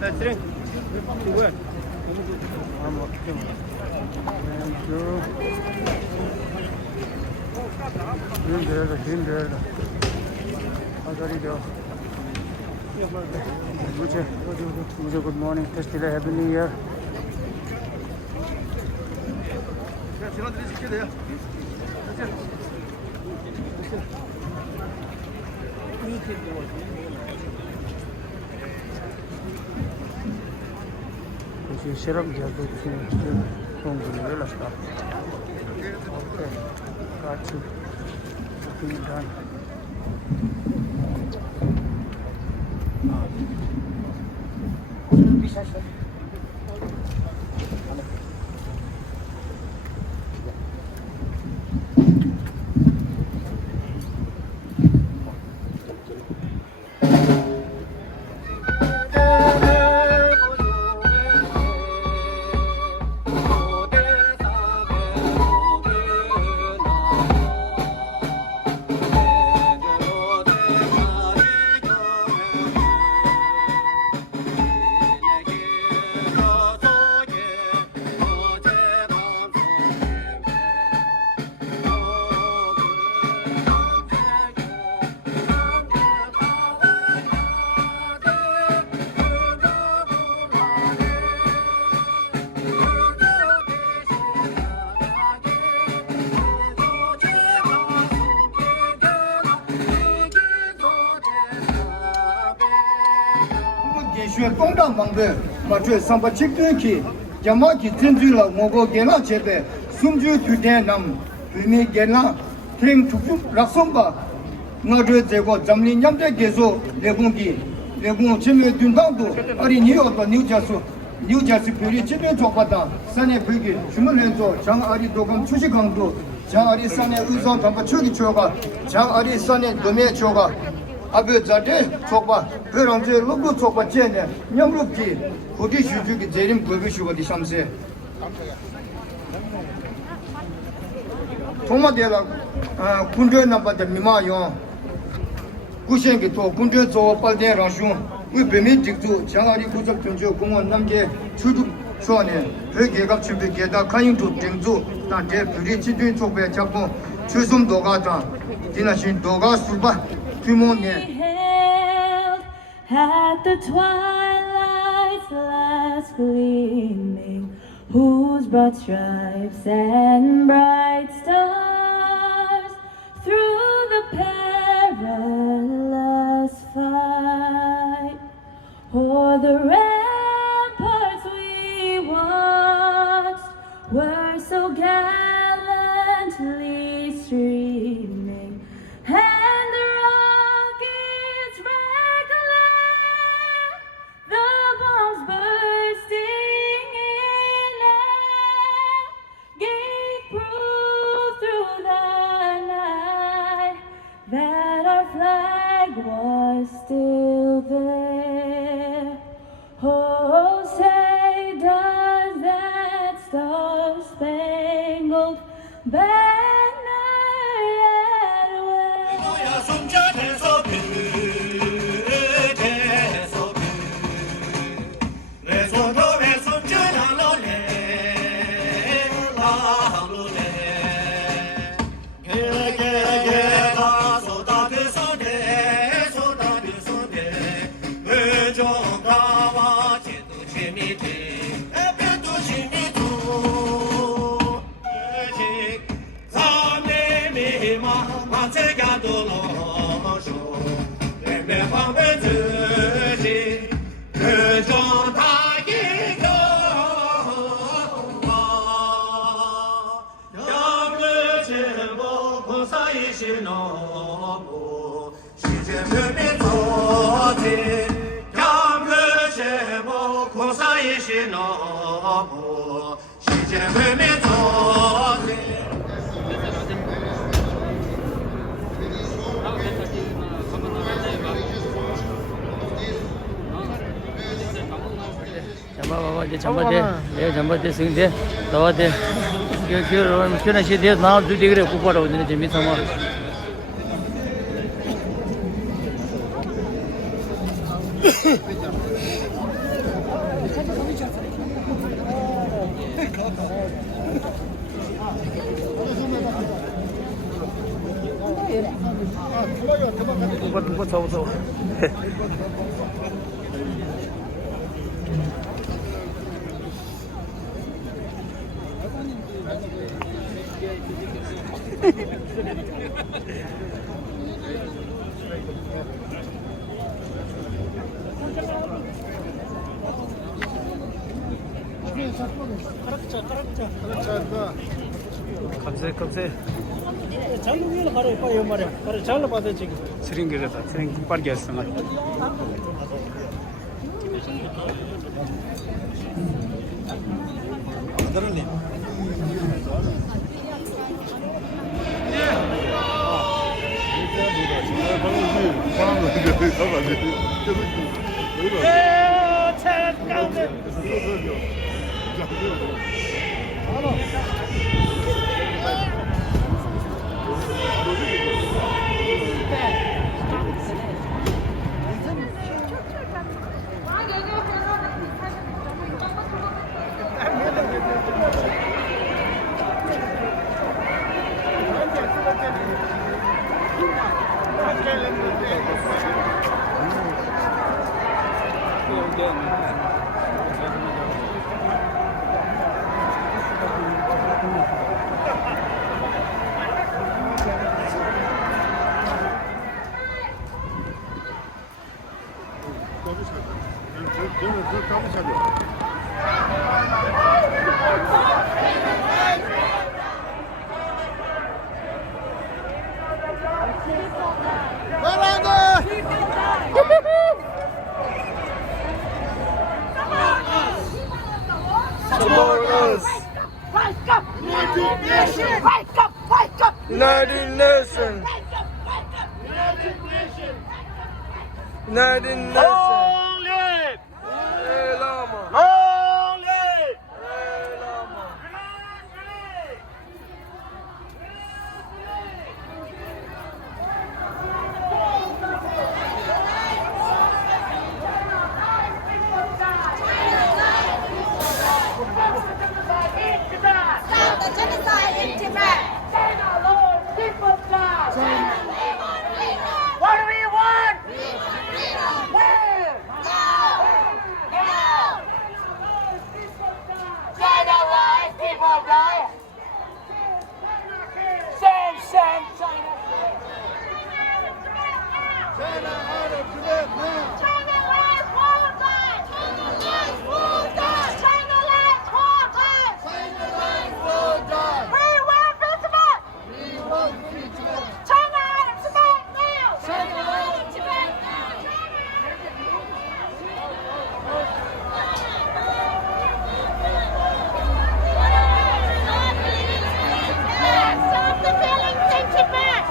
Tsering. Where? Good morning. Happy New Year. Serap geldi bütün Kongre'ye laşta. Okay. Got you. Looking done. Công bằng về mà chuyện sang bắt chích tuyên khi jama ki tinju la mogo gena chebe sumju tude nam bimi gena thing thupu raksomba ngade jego jamni nyamde gezo legung chime dundang do ari New York New Jersey puri chime chokpada sane bugi shumlenzo jang ari dogam chuji 강도 장 ari sane uzon tamba chugi choga 장 ari sane dome choga 아베 자데 촉바 그런제 로고 촉바 제네 냠루기 고디 슈주기 제림 고비슈고디 샴세 토마데라 군저 남바데 미마요 구셴기 또 군저 조 빨데 라슌 위 베미 딕주 장아리 구적 전조 공원 남게 추주 소네 회계가 준비 계다 카인도 땡주 다데 부리 지든 촉베 잡고 추숨 도가다 디나신 도가 수바 Held at the twilight's last gleaming, whose broad stripes and bright stars through the perilous fight o'er the ramparts we watched were so gallantly streaming, and the rockets reclaim the bombs bursting in air, gave proof through the night that our flag was still there. Oh, say does that star-spangled banner yet 잠바데 승데 나와데 그 그런 시대 나올 수 되게 고파로 오는 재미삼아 뭐 저거. 감세. 잘로 위로 가래 봐요 말이야. 가래 잘로 받아 지금. Tsering 그랬다. Tsering 국발기 했어. United Nations. United Nations. Long live! Hey, Lama. Long live! Hey, Lama. Stop the genocide in Tibet! China alone, people die! What do we want? Where? Now! China lies, people die! Same, China! China out of Tibet now. China lies, won't die! China lies, won't die! China lies, won't die! China lies will die. We want Tibet! We want free Tibet. China out of Tibet now! China out of Tibet now! Stop the killings in Tibet!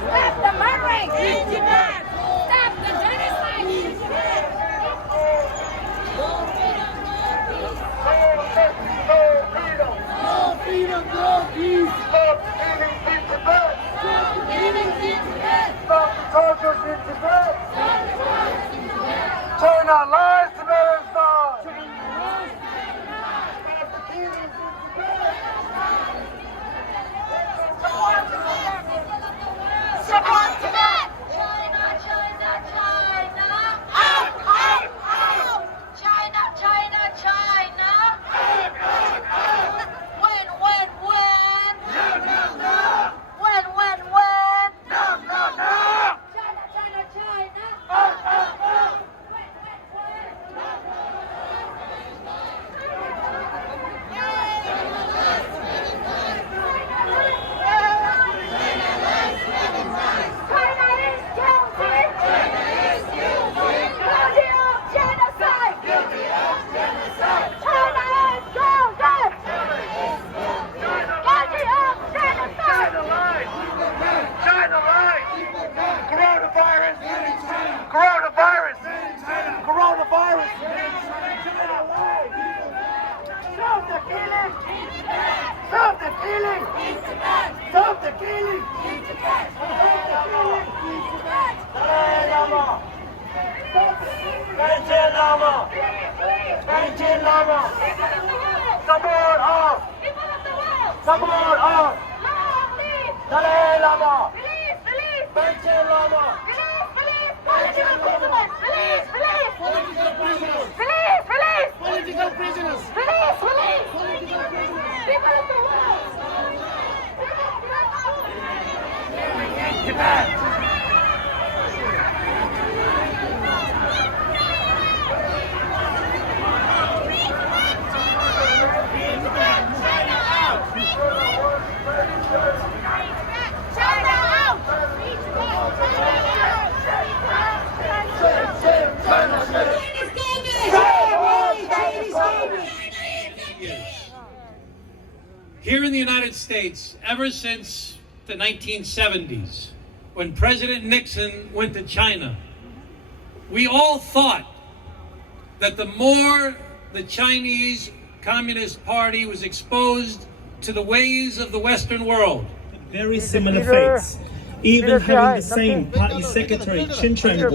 Stop the murdering in Tibet! Stop the genocide in Tibet! No freedom, no peace. Stop killing in Tibet. Stop the killings in Tibet! Stop the tortures in Tibet. China lies, Tibetans die. Stop the killings in Tibet. Support Tibet! Stop the killing! Stop the killing! Dalai Lama! Panchen Lama! Panchen Lama! Support us! Support us! Dalai Lama! Panchen Lama! Political prisoners. People of the world. Here in the United States, ever since the 1970s, when President Nixon went to China, we all thought that the more the Chinese Communist Party was exposed to the ways of the Western world, very similar fates, even having the same party secretary Tsering,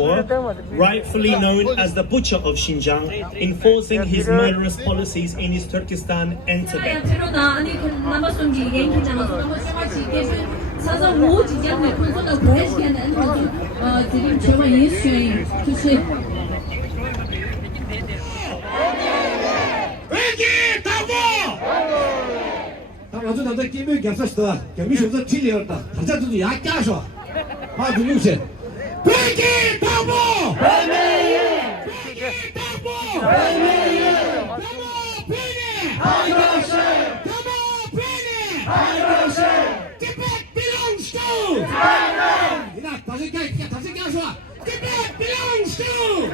rightfully known as the Butcher of Xinjiang, enforcing his murderous policies in East Turkestan and Tibet. 당연히 김을 겹쳤다. 경비실에서 틀렸다. 다자도 약자서. 아주 유세. 백기 당보. 백기 당보. 당보 페네. 아이가시. 당보 페네. 아이가시. Tibet belongs to Thailand. 이나 다시 가. 다시 가서. Tibet belongs to